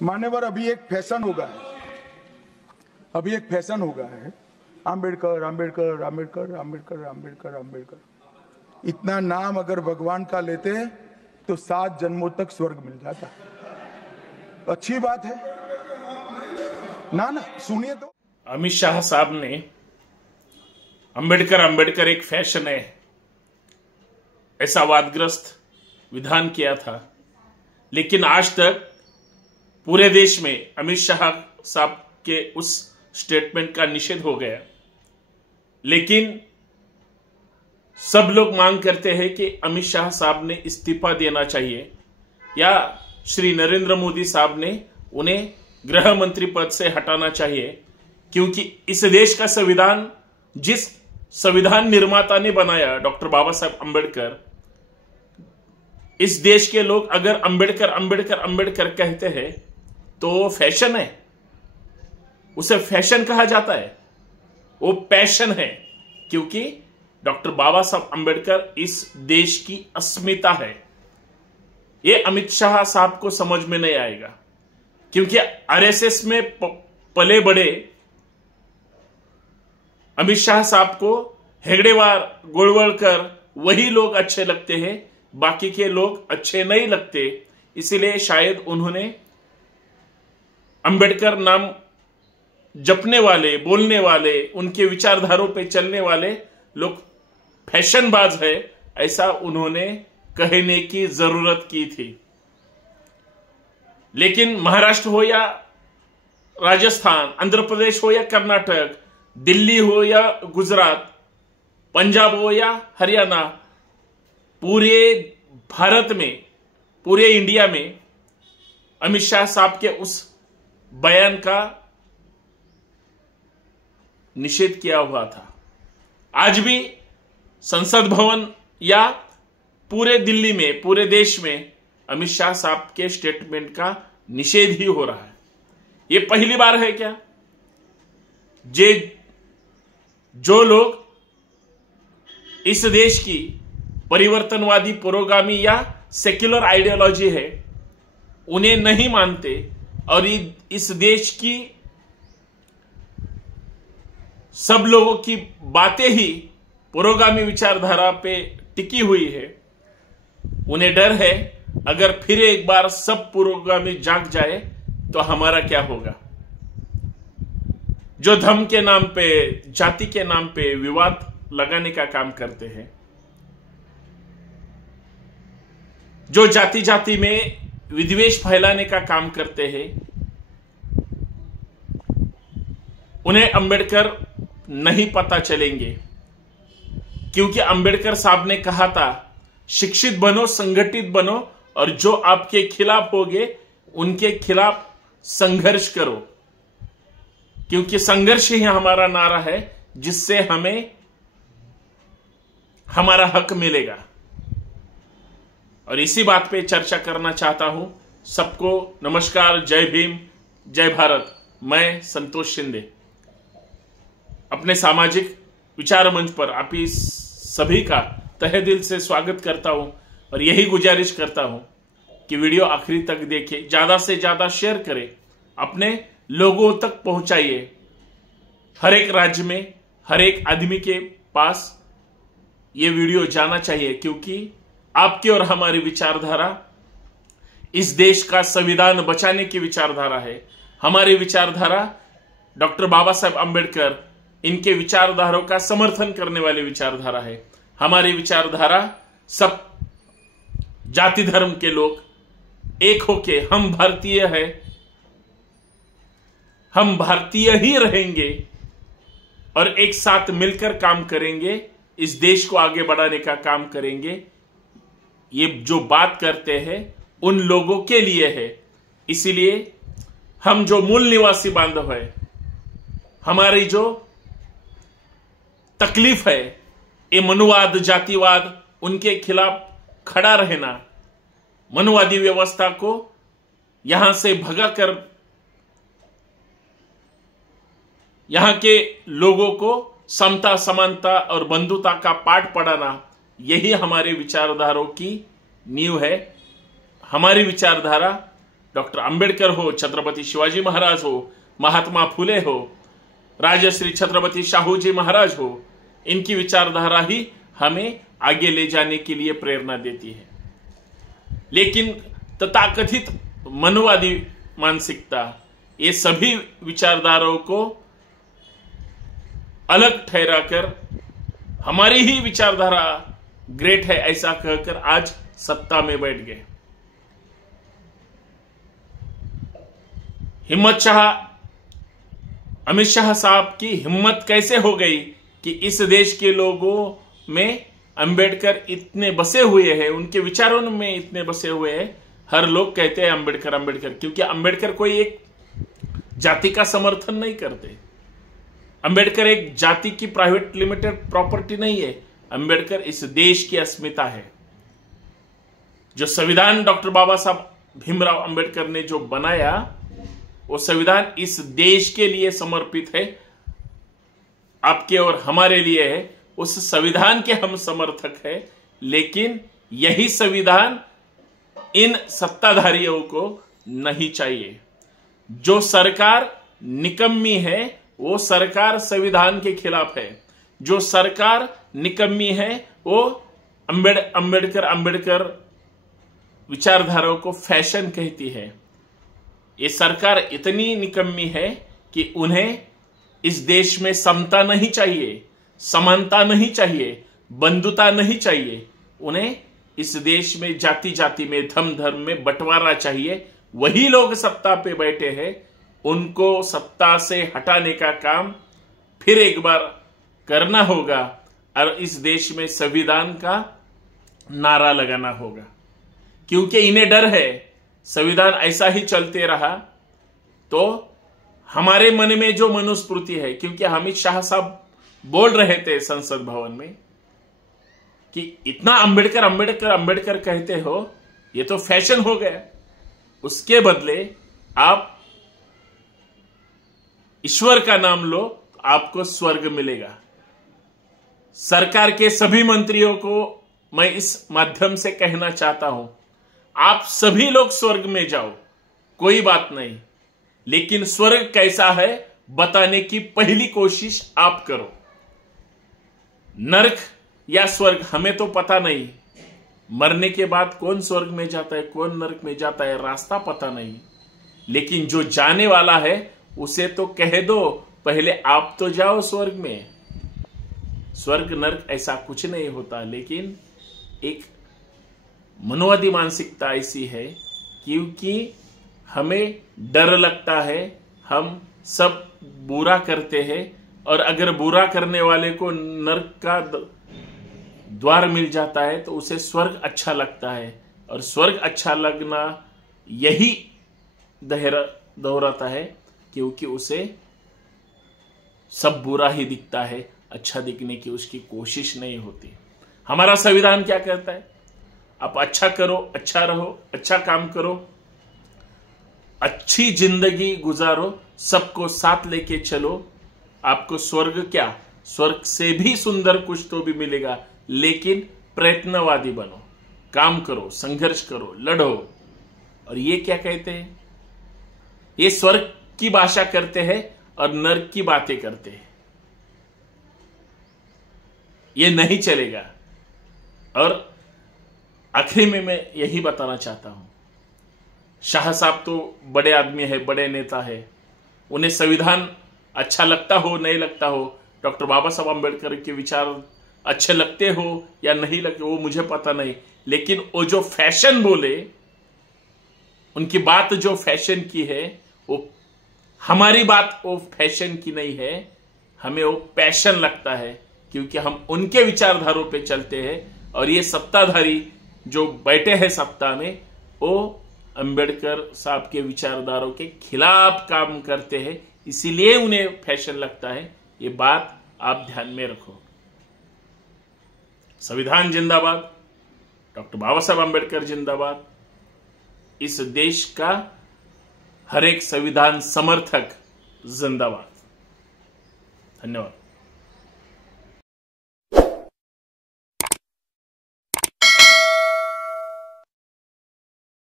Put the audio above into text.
मान्यवर, अभी एक फैशन हो गया है, आम्बेडकर आम्बेडकर आम्बेडकर आम्बेडकर आम्बेडकर आम्बेडकर। इतना नाम अगर भगवान का लेते तो 7 जन्मों तक स्वर्ग मिल जाता। अच्छी बात है ना। सुनिए तो। अमित शाह साहब ने अंबेडकर एक फैशन है ऐसा वादग्रस्त विधान किया था, लेकिन आज तक पूरे देश में अमित शाह साहब के उस स्टेटमेंट का निषेध हो गया। लेकिन सब लोग मांग करते हैं कि अमित शाह साहब ने इस्तीफा देना चाहिए या श्री नरेंद्र मोदी साहब ने उन्हें गृह मंत्री पद से हटाना चाहिए, क्योंकि इस देश का संविधान जिस संविधान निर्माता ने बनाया डॉक्टर बाबा साहब अंबेडकर, इस देश के लोग अगर अंबेडकर अंबेडकर अंबेडकर कहते हैं तो वो फैशन है, उसे फैशन कहा जाता है, वो पैशन है, क्योंकि डॉक्टर बाबा साहब अंबेडकर इस देश की अस्मिता है। ये अमित शाह साहब को समझ में नहीं आएगा, क्योंकि आरएसएस में पले बड़े अमित शाह साहब को हेगड़ेवार गोलवलकर वही लोग अच्छे लगते हैं, बाकी के लोग अच्छे नहीं लगते। इसलिए शायद उन्होंने अंबेडकर नाम जपने वाले, बोलने वाले, उनके विचारधारों पे चलने वाले लोग फैशनबाज है, ऐसा उन्होंने कहने की जरूरत की थी। लेकिन महाराष्ट्र हो या राजस्थान, आंध्र प्रदेश हो या कर्नाटक, दिल्ली हो या गुजरात, पंजाब हो या हरियाणा, पूरे भारत में, पूरे इंडिया में अमित शाह साहब के उस बयान का निषेध किया हुआ था। आज भी संसद भवन या पूरे दिल्ली में, पूरे देश में अमित शाह साहब के स्टेटमेंट का निषेध ही हो रहा है। ये पहली बार है क्या? जो लोग इस देश की परिवर्तनवादी, पुरोगामी या सेक्युलर आइडियोलॉजी है उन्हें नहीं मानते और इस देश की सब लोगों की बातें ही पुरोगामी विचारधारा पे टिकी हुई है, उन्हें डर है अगर फिर एक बार सब पुरोगामी जाग जाए तो हमारा क्या होगा। जो धर्म के नाम पे, जाति के नाम पे विवाद लगाने का काम करते हैं, जो जाति जाति में विद्वेष फैलाने का काम करते हैं, उन्हें अंबेडकर नहीं पता चलेंगे, क्योंकि अंबेडकर साहब ने कहा था शिक्षित बनो, संगठित बनो और जो आपके खिलाफ होंगे उनके खिलाफ संघर्ष करो, क्योंकि संघर्ष ही हमारा नारा है जिससे हमें हमारा हक मिलेगा। और इसी बात पे चर्चा करना चाहता हूं। सबको नमस्कार, जय भीम, जय भारत। मैं संतोष शिंदे अपने सामाजिक विचार मंच पर आप सभी का तहे दिल से स्वागत करता हूं और यही गुजारिश करता हूं कि वीडियो आखिरी तक देखें, ज्यादा से ज्यादा शेयर करें, अपने लोगों तक पहुंचाइए। हर एक राज्य में, हर एक आदमी के पास ये वीडियो जाना चाहिए, क्योंकि आपकी और हमारी विचारधारा इस देश का संविधान बचाने की विचारधारा है। हमारी विचारधारा डॉक्टर बाबा साहब अंबेडकर, इनके विचारधाराओं का समर्थन करने वाली विचारधारा है। हमारी विचारधारा सब जाति धर्म के लोग एक होके हम भारतीय हैं, हम भारतीय ही रहेंगे और एक साथ मिलकर काम करेंगे, इस देश को आगे बढ़ाने का काम करेंगे। ये जो बात करते हैं उन लोगों के लिए है। इसीलिए हम जो मूल निवासी बांधव है, हमारी जो तकलीफ है, ये मनुवाद, जातिवाद, उनके खिलाफ खड़ा रहना, मनुवादी व्यवस्था को यहां से भगाकर यहां के लोगों को समता, समानता और बंधुता का पाठ पढ़ाना, यही हमारे विचारधाराओं की नींव है। हमारी विचारधारा डॉक्टर अंबेडकर हो, छत्रपति शिवाजी महाराज हो, महात्मा फुले हो, राजश्री छत्रपति शाहू जी महाराज हो, इनकी विचारधारा ही हमें आगे ले जाने के लिए प्रेरणा देती है। लेकिन तथाकथित मनवादी मानसिकता ये सभी विचारधाराओं को अलग ठहराकर हमारी ही विचारधारा ग्रेट है ऐसा कहकर आज सत्ता में बैठ गए। अमित शाह साहब की हिम्मत कैसे हो गई कि इस देश के लोगों में अंबेडकर इतने बसे हुए हैं, उनके विचारों में इतने बसे हुए हैं। हर लोग कहते हैं अंबेडकर अंबेडकर, क्योंकि अंबेडकर कोई एक जाति का समर्थन नहीं करते। अंबेडकर एक जाति की प्राइवेट लिमिटेड प्रॉपर्टी नहीं है। अंबेडकर इस देश की अस्मिता है। जो संविधान डॉक्टर बाबा साहब भीमराव अंबेडकर ने जो बनाया, वो संविधान इस देश के लिए समर्पित है, आपके और हमारे लिए है। उस संविधान के हम समर्थक हैं, लेकिन यही संविधान इन सत्ताधारियों को नहीं चाहिए। जो सरकार निकम्मी है वो सरकार संविधान के खिलाफ है। जो सरकार निकम्मी है वो अंबेडकर विचारधाराओं को फैशन कहती है। ये सरकार इतनी निकम्मी है कि उन्हें इस देश में समता नहीं चाहिए, समानता नहीं चाहिए, बंधुता नहीं चाहिए। उन्हें इस देश में जाति जाति में, धर्म धर्म में बंटवारा चाहिए। वही लोग सत्ता पे बैठे हैं, उनको सत्ता से हटाने का काम फिर एक बार करना होगा और इस देश में संविधान का नारा लगाना होगा, क्योंकि इन्हें डर है संविधान ऐसा ही चलते रहा तो हमारे मन में जो मनुस्मृति है, क्योंकि अमित शाह साहब बोल रहे थे संसद भवन में कि इतना अंबेडकर अंबेडकर अंबेडकर कहते हो, ये तो फैशन हो गया। उसके बदले आप ईश्वर का नाम लो, आपको स्वर्ग मिलेगा। सरकार के सभी मंत्रियों को मैं इस माध्यम से कहना चाहता हूं, आप सभी लोग स्वर्ग में जाओ, कोई बात नहीं, लेकिन स्वर्ग कैसा है बताने की पहली कोशिश आप करो। नरक या स्वर्ग हमें तो पता नहीं, मरने के बाद कौन स्वर्ग में जाता है कौन नरक में जाता है रास्ता पता नहीं, लेकिन जो जाने वाला है उसे तो कह दो पहले आप तो जाओ स्वर्ग में। स्वर्ग नरक ऐसा कुछ नहीं होता, लेकिन एक मनोवादी मानसिकता ऐसी है क्योंकि हमें डर लगता है, हम सब बुरा करते हैं और अगर बुरा करने वाले को नरक का द्वार मिल जाता है तो उसे स्वर्ग अच्छा लगता है, और स्वर्ग अच्छा लगना यही दोहराता है क्योंकि उसे सब बुरा ही दिखता है, अच्छा दिखने की उसकी कोशिश नहीं होती। हमारा संविधान क्या कहता है? आप अच्छा करो, अच्छा रहो, अच्छा काम करो, अच्छी जिंदगी गुजारो, सबको साथ लेके चलो, आपको स्वर्ग क्या, स्वर्ग से भी सुंदर कुछ तो भी मिलेगा, लेकिन प्रयत्नवादी बनो, काम करो, संघर्ष करो, लड़ो। और ये क्या कहते हैं? ये स्वर्ग की भाषा करते हैं और नरक की बातें करते हैं। ये नहीं चलेगा। और आखिरी में मैं यही बताना चाहता हूं, शाह साहब तो बड़े आदमी है, बड़े नेता है, उन्हें संविधान अच्छा लगता हो नहीं लगता हो, डॉक्टर बाबा साहब अंबेडकर के विचार अच्छे लगते हो या नहीं लगते वो मुझे पता नहीं, लेकिन वो जो फैशन बोले, उनकी बात जो फैशन की है, वो हमारी बात वो फैशन की नहीं है, हमें वो पैशन लगता है क्योंकि हम उनके विचारधारों पे चलते हैं। और ये सत्ताधारी जो बैठे हैं सत्ता में, वो अंबेडकर साहब के विचारधारों के खिलाफ काम करते हैं, इसीलिए उन्हें फैशन लगता है। ये बात आप ध्यान में रखो। संविधान जिंदाबाद, डॉक्टर बाबा साहब अंबेडकर जिंदाबाद। इस देश का हर एक संविधान समर्थक जिंदाबाद। धन्यवाद।